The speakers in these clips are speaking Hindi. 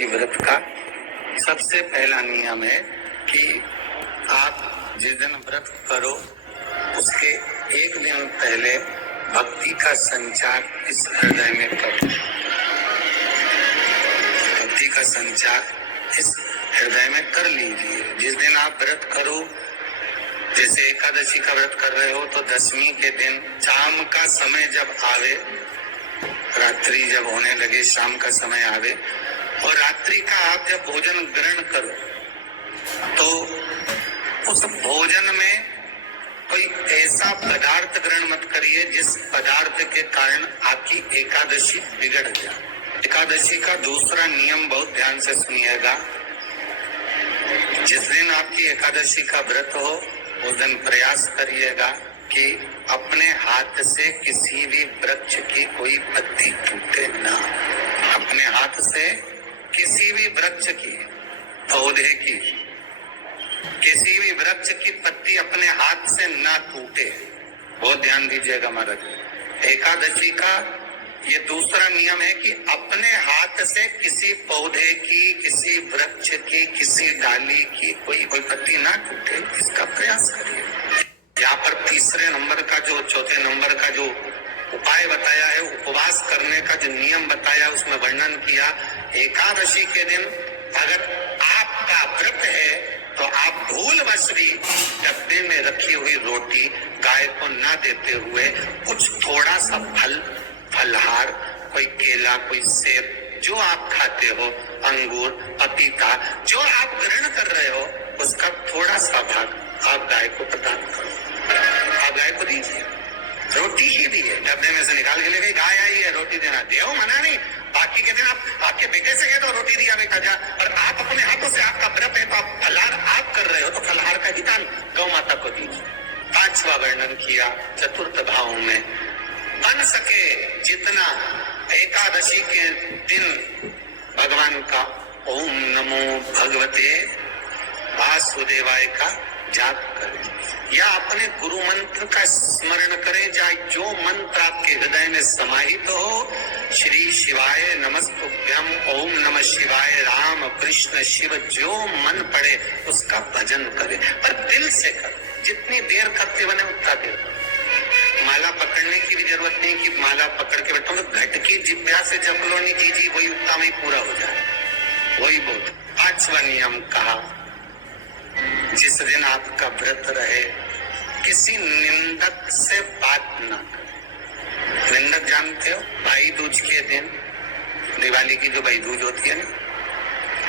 एकादशी व्रत का सबसे पहला नियम है कि आप जिस दिन व्रत करो उसके एक दिन पहले भक्ति का संचार इस हृदय में करो। भक्ति का संचार इस हृदय में कर लीजिए। जिस दिन आप व्रत करो, जैसे एकादशी का व्रत कर रहे हो तो दशमी के दिन शाम का समय जब आवे, रात्रि जब होने लगे, शाम का समय आवे और रात्रि का आप जब भोजन ग्रहण करो तो उस भोजन में कोई ऐसा पदार्थ ग्रहण मत करिए जिस पदार्थ के कारण आपकी एकादशी बिगड़ जाए। एकादशी का दूसरा नियम बहुत ध्यान से सुनिएगा। जिस दिन आपकी एकादशी का व्रत हो उस दिन प्रयास करिएगा कि अपने हाथ से किसी भी वृक्ष की कोई पत्ती टूटे ना। अपने हाथ से किसी भी वृक्ष की, पौधे की, किसी भी वृक्ष की पत्ती अपने हाथ से ना टूटे। बहुत ध्यान दीजिएगा महाराज। एकादशी का ये दूसरा नियम है कि अपने हाथ से किसी पौधे की, किसी वृक्ष की, किसी डाली की कोई पत्ती ना टूटे, इसका प्रयास करिए। यहाँ पर तीसरे नंबर का जो, चौथे नंबर का जो उपाय बताया है, उपवास करने का जो नियम बताया, उसमें वर्णन किया। एकादशी के दिन अगर आपका व्रत है तो आप भूलवश भी डब्बे में रखी हुई रोटी गाय को ना देते हुए कुछ थोड़ा सा फलहार, कोई केला, कोई सेब, जो आप खाते हो, अंगूर, पपीता, जो आप ग्रहण कर रहे हो, उसका थोड़ा सा भाग आप गाय को प्रदान करो। आप गाय को दीजिए। रोटी ही दी है, डब्बे में से निकाल के ले गई, गाय आई है, रोटी देना देव मना नहीं। बाकी के दिन आप आपके बेटे से तो रोटी दिया बेटा जा, और आप अपने हाथों से, आपका व्रत है तो आप फलहार आप कर रहे हो तो फलहार का विधान गौ माता को दीजिए। पांचवा वर्णन किया चतुर्थ भाव में, बन सके जितना एकादशी के दिन भगवान का ओम नमो भगवते वासुदेवाय का जाप करें या अपने गुरु मंत्र का स्मरण करें, चाहे जो मंत्र आपके हृदय में समाहित हो। श्री शिवाय नमस्तुभ्यम, ओम नमः शिवाय, राम कृष्ण शिव, जो मन पड़े उसका भजन करें, पर दिल से करें। जितनी देर करते बने उतना देर। माला पकड़ने की भी जरूरत नहीं कि माला पकड़ के बैठो, घट की जिब्या से जप लो, नहीं कीजिए, वही उतना में पूरा हो जाए, वही बहुत। पांचवा नियम कहा, जिस दिन आपका व्रत रहे किसी निंदक से बात ना करें। निंदक जानते हो, भाई दूज के दिन, दिवाली की जो भाई दूज होती है ना,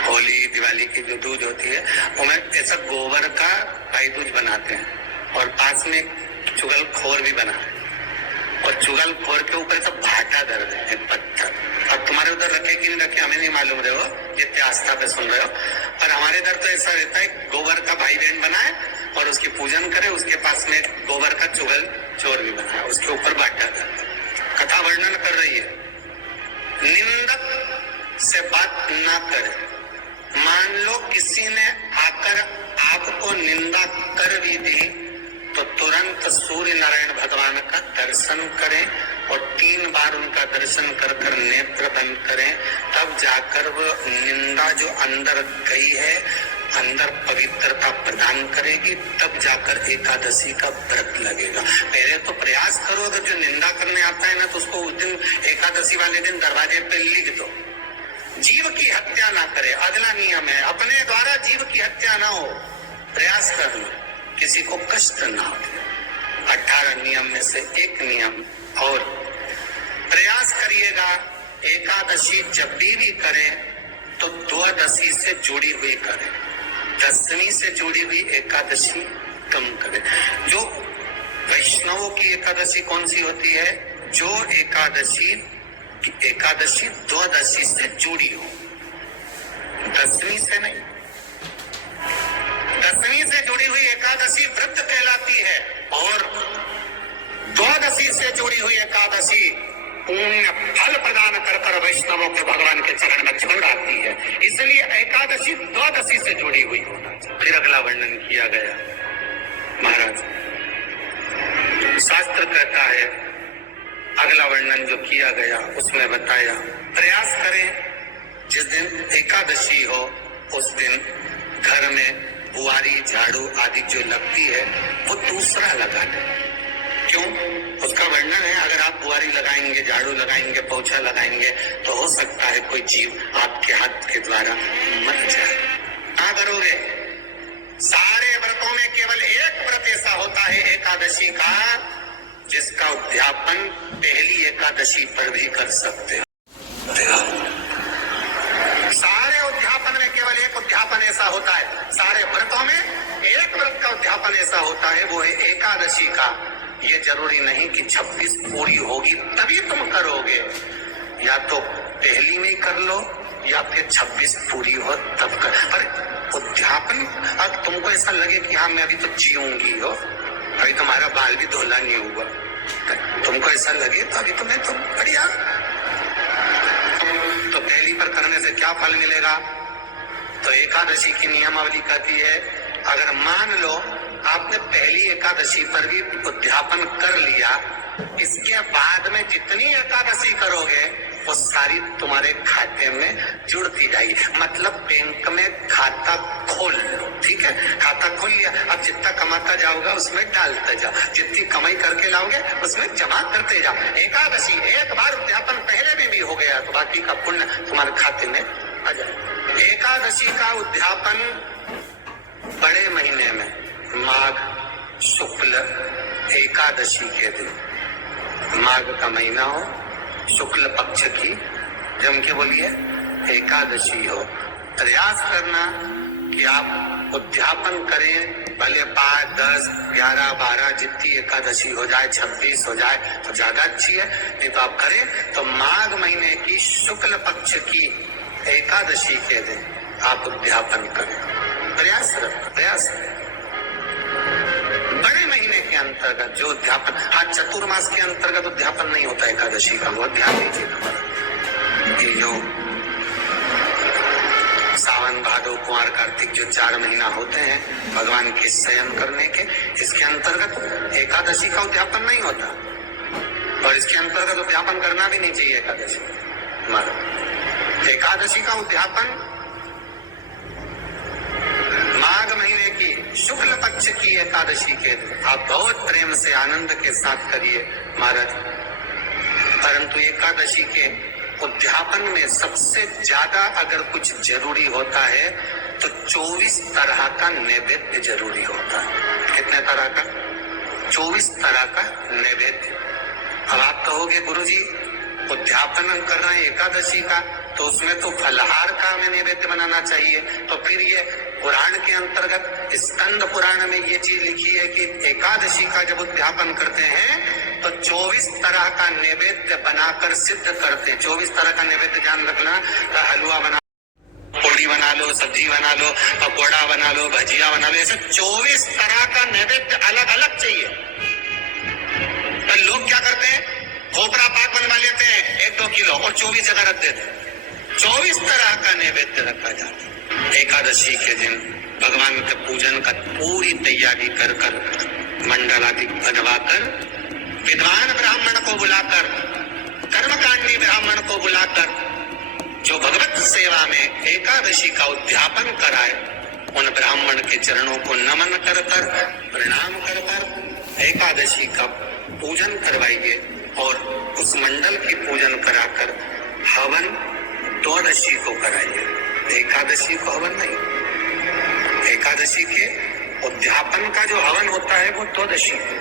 होली दिवाली की जो दूज होती है, उनमें ऐसा गोबर का भाई दूज बनाते हैं और पास में चुगलखोर भी बना है, और चुगलखोर के ऊपर सब भाटा दर्द है, पत्थर। अब तुम्हारे उधर रखे कि नहीं रखे हमें नहीं मालूम रहे हो, जितने आस्था पे सुन रहे हो, और हमारे इधर तो ऐसा रहता है, गोबर का भाई बहन बनाए और उसकी पूजन करे, उसके पास में गोबर का चुगल चोर भी बनाए, उसके ऊपर भाटा दर्द। कथा वर्णन कर रही है, निंदक से बात ना करे। मान लो किसी ने आकर आपको निंदा कर भी दी तो तुरंत सूर्य नारायण भगवान का दर्शन करें और 3 बार उनका दर्शन कर कर नेत्र बंद करें, तब जाकर वो निंदा जो अंदर गई है, अंदर पवित्रता प्रदान करेगी, तब जाकर एकादशी का व्रत लगेगा। पहले तो प्रयास करो, अगर जो निंदा करने आता है ना तो उसको उस दिन एकादशी वाले दिन दरवाजे पे लिख दो, जीव की हत्या ना करे। अगला नियम है, अपने द्वारा जीव की हत्या ना हो, प्रयास करना, किसी को कष्ट ना हो। 18 नियम में से एक नियम और, प्रयास करिएगा एकादशी जब भी करें तो द्वादशी से जुड़ी हुई करें, दशमी से जुड़ी हुई एकादशी कम करें। जो वैष्णवों की एकादशी कौन सी होती है? जो एकादशी द्वादशी से जुड़ी हो, दशमी से नहीं। दशमी से जुड़ी हुई एकादशी व्रत कहलाती है और द्वादशी से जुड़ी हुई एकादशी पुण्य फल प्रदान कर कर वैष्णवों के भगवान के चरण में छोड़ आती है। इसलिए एकादशी द्वादशी से जुड़ी हुई होना चाहिए। फिर अगला वर्णन किया गया महाराज, शास्त्र कहता है, अगला वर्णन जो किया गया उसमें बताया, प्रयास करें जिस दिन एकादशी हो उस दिन घर में बुआरी झाड़ू आदि जो लगती है वो दूसरा लगा ले। क्यों? उसका वर्णन है, अगर आप बुआरी लगाएंगे, झाड़ू लगाएंगे, पोछा लगाएंगे तो हो सकता है कोई जीव आपके हाथ के द्वारा मर जाए। क्या करोगे? सारे व्रतों में केवल एक व्रत ऐसा होता है एकादशी का जिसका उद्यापन पहली एकादशी पर भी कर सकते हो। सारे उद्यापन में केवल एक उद्यापन ऐसा होता है, सारे व्रतों में एक व्रत का उद्यापन ऐसा होता है, वो है एकादशी का। ये जरूरी नहीं कि 26 पूरी होगी तभी तुम करोगे, या तो पहली में कर लो या फिर 26 पूरी हो तब कर। पर उद्यापन, अब तुमको ऐसा लगे कि हाँ मैं अभी तो जीऊंगी हो, अभी तुम्हारा बाल भी धोला नहीं हुआ, तुमको ऐसा लगे तो अभी तुम्हें तो बढ़िया, तो पहली पर करने से क्या फल मिलेगा? तो एकादशी की नियमावली कहती है, अगर मान लो आपने पहली एकादशी पर भी उद्यापन कर लिया, इसके बाद में जितनी एकादशी करोगे वो सारी तुम्हारे खाते में जुड़ती जाएगी। मतलब बैंक में खाता खोल लो, ठीक है? खाता खोल लिया, अब जितना कमाता जाओगा उसमें डालते जाओ, जितनी कमाई करके लाओगे उसमें जमा करते जाओ। एकादशी एक बार उद्यापन पहले में भी हो गया तो बाकी का पुण्य तुम्हारे खाते में आ जाए। एकादशी का उद्यापन बड़े महीने में माघ शुक्ल एकादशी के दिन, माघ का महीना हो, शुक्ल पक्ष की जम के बोलिए एकादशी हो, प्रयास करना कि आप उद्यापन करें, भले 5, 10, 11, 12 जितनी एकादशी हो जाए, 26 हो जाए तो ज्यादा अच्छी है, नहीं तो आप करें तो माघ महीने की शुक्ल पक्ष की एकादशी के दिन आप उद्यापन करें। प्रयास बड़े महीने के अंतर्गत जो उद्यापन, आज चतुर्मास के अंतर्गत उद्यापन नहीं होता एकादशी का, वो ध्यान दीजिए। ये जो सावन भादो कुंवर कार्तिक जो 4 महीना होते हैं भगवान के शयन करने के, इसके अंतर्गत एकादशी का उद्यापन नहीं होता, और इसके अंतर्गत उद्यापन करना भी नहीं चाहिए एकादशी। एकादशी का उद्यापन माघ महीने की शुक्ल पक्ष की एकादशी के दिन आप बहुत प्रेम से आनंद के साथ करिए महाराज। परंतु एकादशी के उद्यापन में सबसे ज्यादा अगर कुछ जरूरी होता है तो 24 तरह का नैवेद्य जरूरी होता है। कितने तरह का? 24 तरह का नैवेद्य। अब आप कहोगे गुरुजी उद्यापन कर रहे हैं एकादशी का तो उसमें तो फलहार का हमें नैवेद्य बनाना चाहिए, तो फिर ये पुराण के अंतर्गत स्कंद पुराण में ये चीज लिखी है कि एकादशी का जब उद्यापन करते हैं तो 24 तरह का नैवेद्य बनाकर सिद्ध करते हैं। 24 तरह का नैवेद्य जान रखना, तो हलवा बना, पूड़ी बना लो, सब्जी बना लो, पकौड़ा बना लो, भजिया बना लो, ऐसे 24 तरह का नैवेद्य अलग अलग चाहिए। तो लोग क्या करते हैं, खोपरा पाक बनवा लेते हैं 1-2 किलो और 24 जगह रख देते हैं। 24 तरह का नैवेद्य रखा जाता है। एकादशी के दिन भगवान के पूजन का पूरी तैयारी कर कर, मंडल आदि बनवाकर, विद्वान ब्राह्मण को बुलाकर, कर्मकांडी ब्राह्मण को बुलाकर जो भगवत सेवा में एकादशी का उद्यापन कराए, उन ब्राह्मण के चरणों को नमन कर कर, प्रणाम कर कर एकादशी का पूजन करवाइए, और उस मंडल की पूजन कराकर हवन द्वादशी को कराइए, एकादशी को हवन नहीं। एकादशी के उद्यापन का जो हवन होता है वो द्वादशी को।